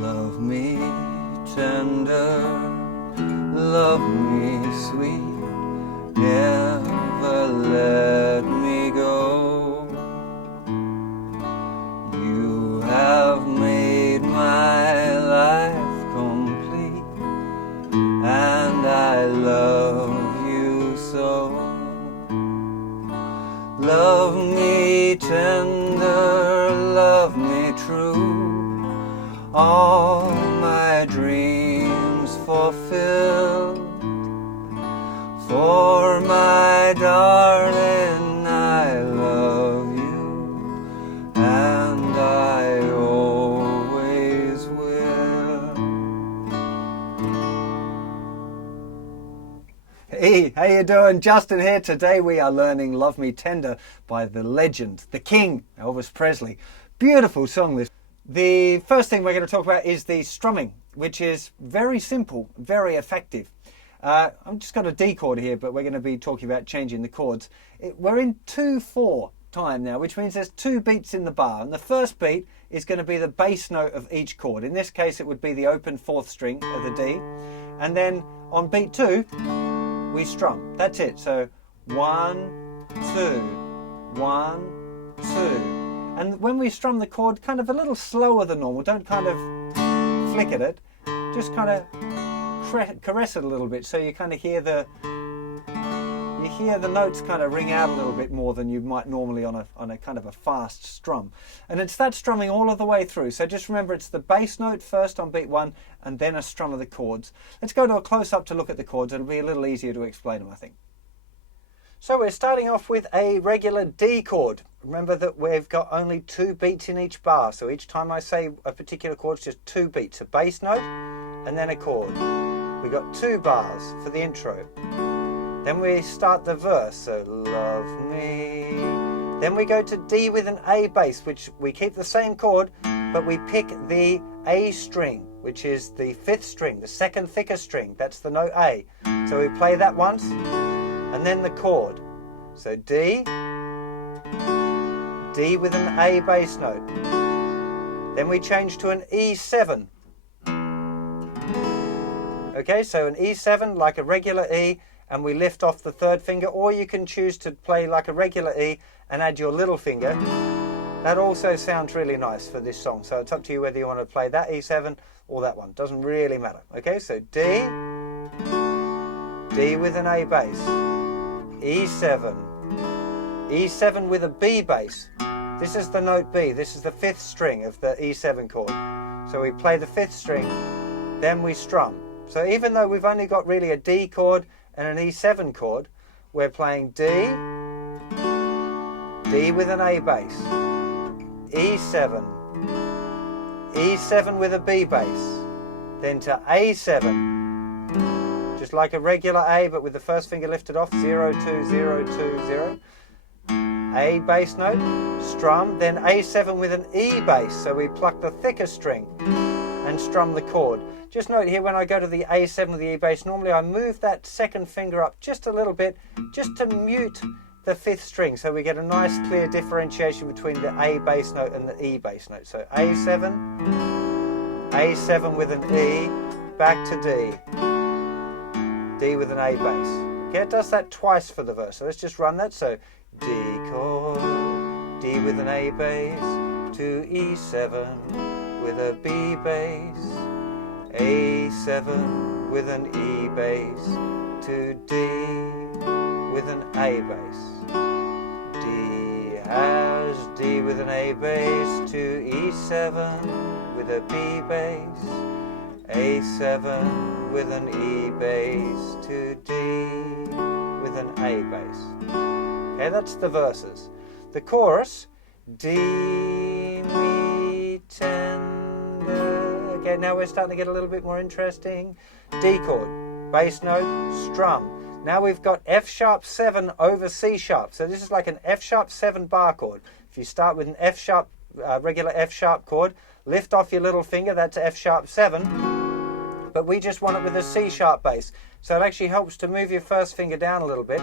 Love me tender, love me sweet, never let me go. You have made my life complete, and I love you so. Love me tender, love me true, all my dreams fulfilled. For my darling, I love you, and I always will. Hey, how you doing? Justin here. Today we are learning Love Me Tender by the legend, the king, Elvis Presley. Beautiful song this. The first thing we're going to talk about is the strumming, which is very simple, very effective. I'm just got a D chord here, but we're going to be talking about changing the chords. We're in 2/4 time now, which means there's 2 beats in the bar, and the first beat is going to be the bass note of each chord. In this case, it would be the open 4th string of the D, and then on beat 2, we strum. That's it. So 1, 2, 1, 2. And when we strum the chord, kind of a little slower than normal. Don't kind of flick at it. Just kind of caress it a little bit, so you kind of hear the notes kind of ring out a little bit more than you might normally on a kind of a fast strum. And it's that strumming all of the way through. So just remember, it's the bass note first on beat 1, and then a strum of the chords. Let's go to a close-up to look at the chords. It'll be a little easier to explain them, I think. So we're starting off with a regular D chord. Remember that we've got only 2 beats in each bar. So each time I say a particular chord, it's just 2 beats, a bass note and then a chord. We've got 2 bars for the intro. Then we start the verse, so love me. Then we go to D with an A bass, which we keep the same chord, but we pick the A string, which is the 5th string, the 2nd thicker string. That's the note A. So we play that once, and then the chord. So D with an A bass note. Then we change to an E7. Okay, so an E7 like a regular E, and we lift off the 3rd finger, or you can choose to play like a regular E and add your little finger. That also sounds really nice for this song, so it's up to you whether you want to play that E7 or that one. Doesn't really matter. Okay, so D with an A bass, E7, E7 with a B bass. This is the note B. This is the 5th string of the E7 chord. So we play the 5th string, then we strum. So even though we've only got really a D chord and an E7 chord, we're playing D with an A bass, E7, E7 with a B bass, then to A7, just like a regular A but with the 1st finger lifted off, 0, 2, 0, 2, 0. A bass note, strum, then A7 with an E bass, so we pluck the thicker string and strum the chord. Just note here, when I go to the A7 with the E bass, normally I move that 2nd finger up just a little bit, just to mute the 5th string, so we get a nice clear differentiation between the A bass note and the E bass note. So A7, A7 with an E, back to D, D with an A bass. Okay, it does that twice for the verse, so let's just run that. So D chord, D with an A bass, to E7 with a B bass, A7 with an E bass, to D with an A bass. D has D with an A bass, to E7 with a B bass, A7 with an E bass, to D with an A bass. Okay, that's the verses. The chorus, D, mi, tender. Okay, now we're starting to get a little bit more interesting. D chord, bass note, strum. Now we've got F sharp 7 over C sharp. So this is like an F sharp 7 bar chord. If you start with an F sharp, regular F sharp chord, lift off your little finger, that's F sharp 7. But we just want it with a C sharp bass. So it actually helps to move your 1st finger down a little bit,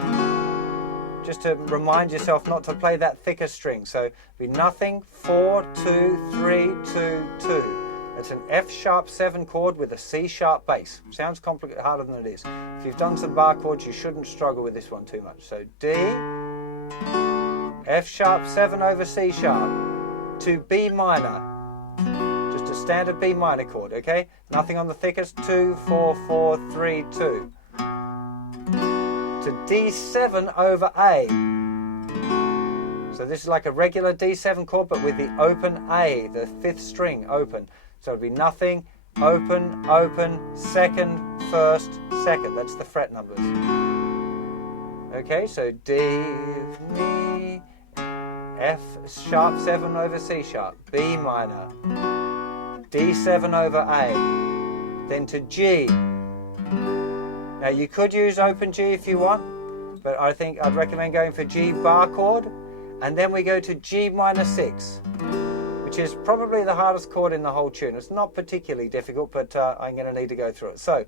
just to remind yourself not to play that thicker string. So be nothing, 4, 2, 3, 2, 2. It's an F sharp 7 chord with a C sharp bass. Sounds complicated, harder than it is. If you've done some bar chords, you shouldn't struggle with this one too much. So D, F sharp 7 over C sharp to B minor. Just a standard B minor chord, okay? Nothing on the thickest. 2, 4, 4, 3, 2. To D7 over A. So this is like a regular D7 chord, but with the open A, the 5th string open. So it'll be nothing, open, open, second, first, second. That's the fret numbers. Okay, so D, Mi, F sharp 7 over C sharp, B minor, D7 over A, then to G. Now you could use open G if you want, but I think I'd recommend going for G bar chord, and then we go to G minor 6. Which is probably the hardest chord in the whole tune. It's not particularly difficult, but I'm going to need to go through it. So,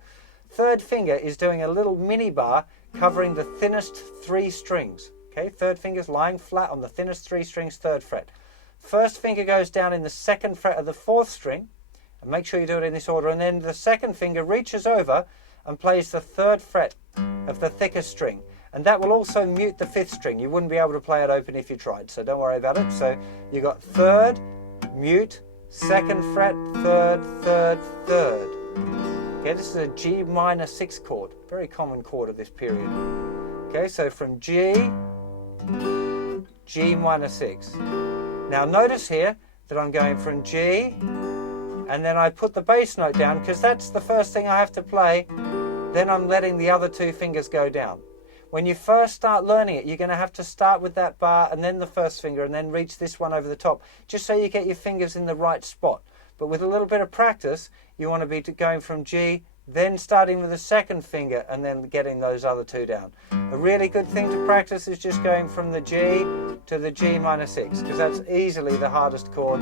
third finger is doing a little mini bar covering the thinnest 3 strings. Okay, third finger's lying flat on the thinnest 3 strings, 3rd fret. First finger goes down in the 2nd fret of the 4th string, and make sure you do it in this order, and then the 2nd finger reaches over and plays the 3rd fret of the thickest string. And that will also mute the 5th string. You wouldn't be able to play it open if you tried, so don't worry about it. So you got 3rd, mute, 2nd fret, 3rd, 3rd, 3rd. Okay, this is a G minor 6 chord, very common chord of this period. Okay, so from G, G minor 6. Now notice here that I'm going from G, and then I put the bass note down because that's the first thing I have to play. Then I'm letting the other 2 fingers go down. When you first start learning it, you're going to have to start with that bar and then the first finger and then reach this one over the top, just so you get your fingers in the right spot. But with a little bit of practice, you want to be going from G, then starting with the 2nd finger and then getting those other 2 down. A really good thing to practice is just going from the G to the G minor 6, because that's easily the hardest chord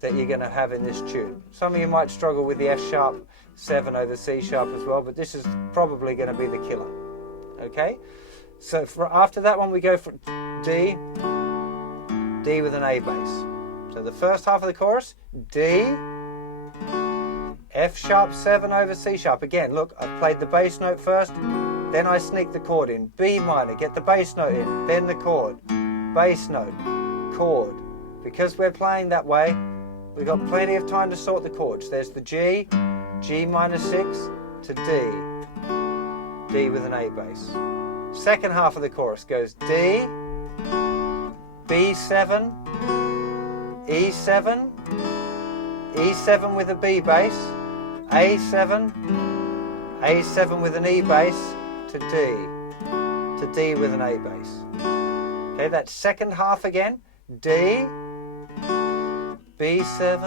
that you're going to have in this tune. Some of you might struggle with the F sharp 7 over C sharp as well, but this is probably going to be the killer. Okay, so after that one we go for D, D with an A bass. So the first half of the chorus, D, F sharp 7 over C sharp. Again, look, I played the bass note first, then I sneak the chord in. B minor, get the bass note in, then the chord, bass note, chord. Because we're playing that way, we've got plenty of time to sort the chords. There's the G, G minor 6 to D. D with an A bass. Second half of the chorus goes D, B7, E7, E7 with a B bass, A7, A7 with an E bass to D with an A bass. Okay, that second half again, D, B7,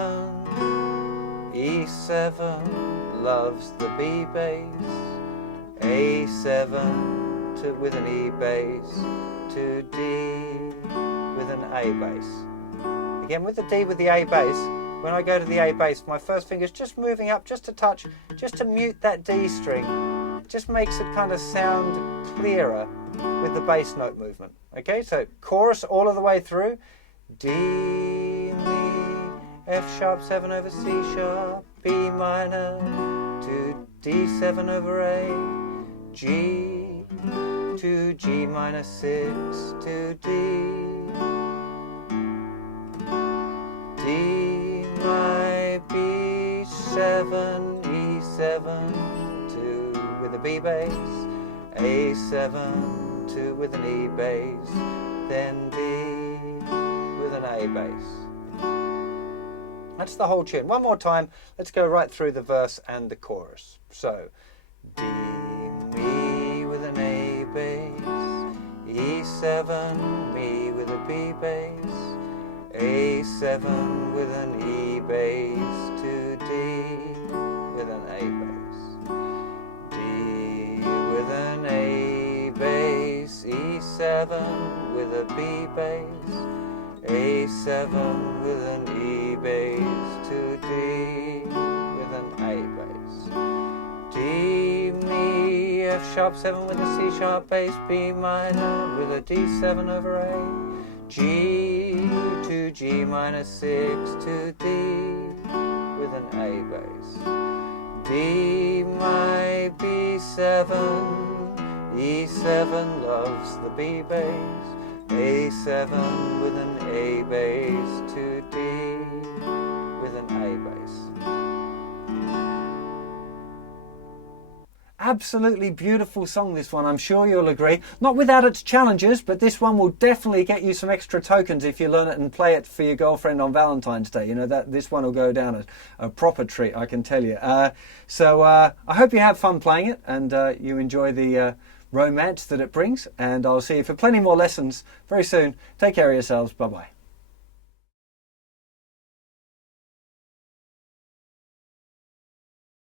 E7, loves the B bass, A7 with an E bass to D with an A bass. Again, with the D with the A bass, when I go to the A bass, my first finger's just moving up just a touch, just to mute that D string. It just makes it kind of sound clearer with the bass note movement. Okay, so chorus all of the way through. D, Mi, F sharp 7 over C sharp, B minor to D7 over A, G to G minor 6 to D, D my B7, E7 to with a B bass, A7 to with an E bass, then D with an A bass. That's the whole tune. One more time, let's go right through the verse and the chorus. So, D, Mi with an A bass, E7, Mi with a B bass, A7 with an E bass to D with an A bass, D with an A bass, E7 with a B bass, A7 with an E bass to D with an A bass, D, Mi, F sharp 7 with a C sharp bass, B minor with a D7 over A, G to G minor 6 to D with an A bass. D, my B7, E7 loves the B bass, A7 with an A bass to D with an A bass. Absolutely beautiful song, this one, I'm sure you'll agree. Not without its challenges, but this one will definitely get you some extra tokens if you learn it and play it for your girlfriend on Valentine's Day. You know, that this one will go down as a proper treat, I can tell you. So I hope you have fun playing it and you enjoy the romance that it brings. And I'll see you for plenty more lessons very soon. Take care of yourselves. Bye-bye.